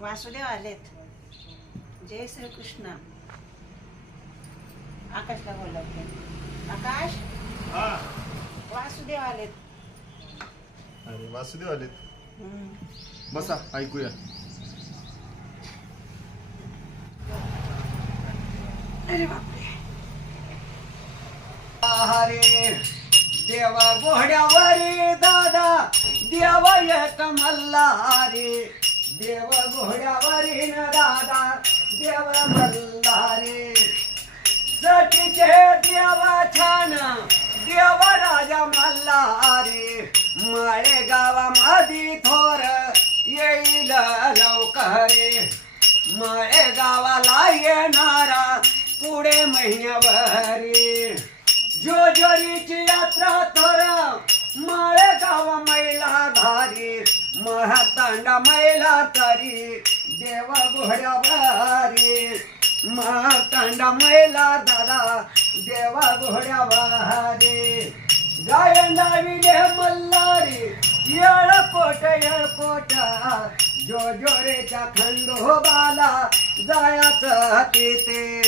वासुदेव आलेत. जय श्रीकृष्ण. आकाशला बोलवते. आकाश? हा. वासुदेव आलेत. अरे वासुदेव आलेत. बसा ऐकूया. अरे बापरे. हरे. देवा घोड्यावरी दादा देव एक मल्हारी. देव घोड्यावरी न दादा देव मल्हारी. सटीचे देव छान देव राजा मल्हारी. माळे गावामध्ये थोर येईल लवकरे. माळे गावाला येणारा पुढे महिन्यावरी. जोजोरीची यात्रा थोर माळे महातांडा मैला तरी देव घोड्यावारी महातांडा मैला दादा देवा घोड्यावारी गायन दाविले मल्हारी येळकोट येळकोट. जो जोरेच्या खंडोबाला हो जायाचं तिथे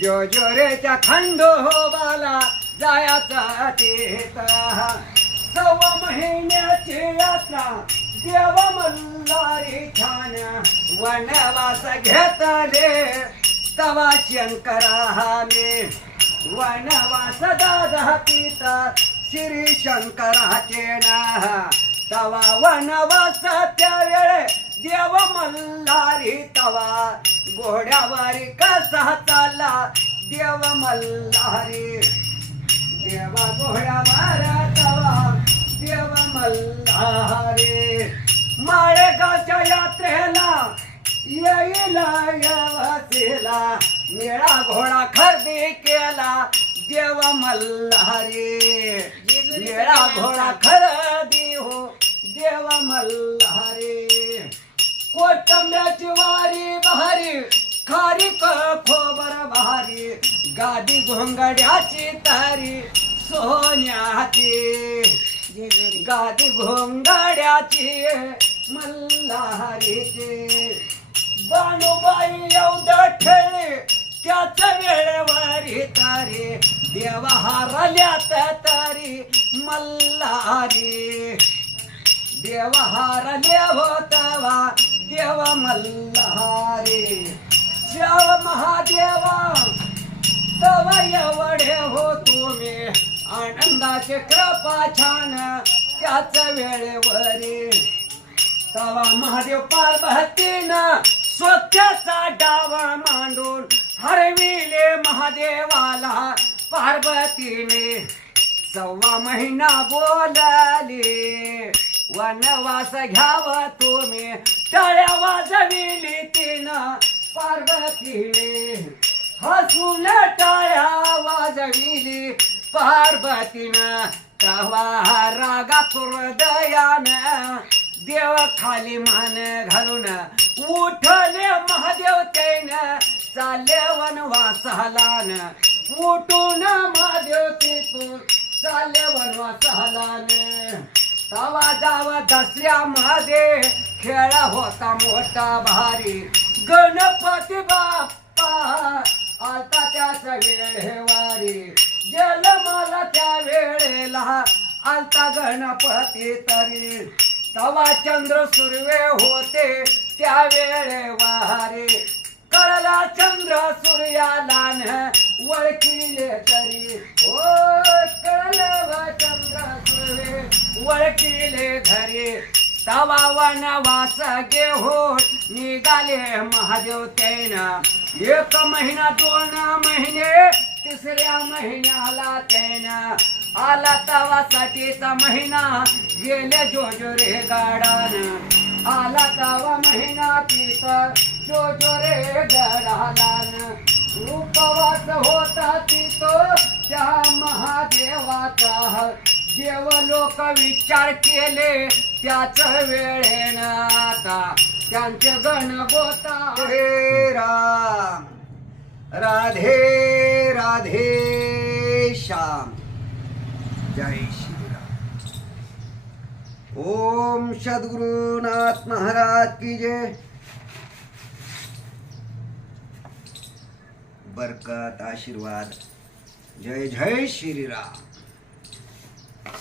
जो जोरेच्या खंडोबाला हो जायाचा तिथ सव्वा महिन्याचे यात्रा देव मल्हारी छान वनवास घेतले. तवा शंकराने वनवास दादा पिता श्री शंकराचे ना तवा वनवास त्यावेळे देव मल्हारी तवा. घोड्यावारी कसा चालला देव मल्हारी देवा घोड्यावर तवा. देव मल्हारी माळेगावच्या यात्रेला येईल यवतीला निळा घोडा खरेदी केला देव मल्हारी निळा घोडा खरेदी हो देव मल्हारी कोटंब्याची वारी भारी खारी खोबर भारी गादी घोंगड्याची तारी सोन्याची. गादी घोंगाड्याची मल्हारीची. बाणूबाई एवढं ठेळे त्याच वेळेवारी तारी देवा हारल्यात तारी मल्हारी. देवहार देव तवा देव मल्हारी. श्याव महादेवा तव एवढे आनंदाचे कृपा छान त्याच वेळेवरी. तवा महादेव पार्वतीनं स्वतःचा डावा मांडून हरविले महादेवाला पार्वतीने. सव्वा महिना बोलाली वनवास घ्याव तुम्ही. टाळ्या वाजविली तिनं पार्वतीने. हसून टाळ्या वाजविली पार्वतीनं तवा रागा पुरदयानं देव खाली मान घालून उठले महादेव तैन चालले वनवासालान. उठून महादेव तिथून चालले वनवासालान. तवा जाव दसऱ्यामध्ये खेळा होता मोठा भारी. गणपती बाप्पा आता त्याच वेळेवारी वारी. मला त्या वेळेला आलता गणपती तरी तवा चंद्र सुर्वे होते त्या वेळेवारी कळला चंद्र सूर्याला न वळखिले तरी. हो कळला चंद्र सुर्वे वळखिले घरी. तवा वनवास हो निघाले महादेव त्यानं एक महिना दोन महिने तिसऱ्या महिन्याला त्यानं आला तवासाठीचा महिना. गेले जोजोरे गाडान. आला तवा महिना तिथं जोजोरे गडालान उपवास होता तिथं त्या महादेवाचा. देव लोक विचार केले त्याच वेळेनं आता. त्यांचे गण गोता. हे राम. राधे राधे श्याम। जय श्रीराम। ओम सद्गुरुनाथ महाराज की जय। बरकत आशीर्वाद। जय जय श्रीराम।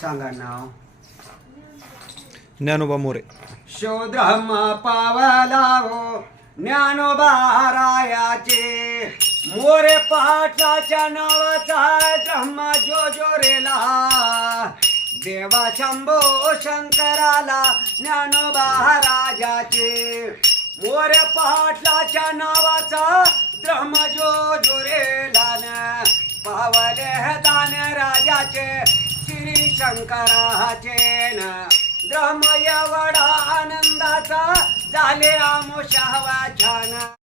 सांगा नाव। ज्ञानोबा मोरे। शोध पावला हो ज्ञानोबा रायाचे मोरे पहाटाच्या नावाचा ब्रह्मा जो जो रेला. देवा शंभो शंकराला ज्ञानोबा राजाचे. मोरे पहाटाच्या नावाचा ब्रह्म जो जो रेला न पावले दान राजाचे श्री शंकराचे न ब्रह्म एवढा आनंदाचा झाले आमोशा छान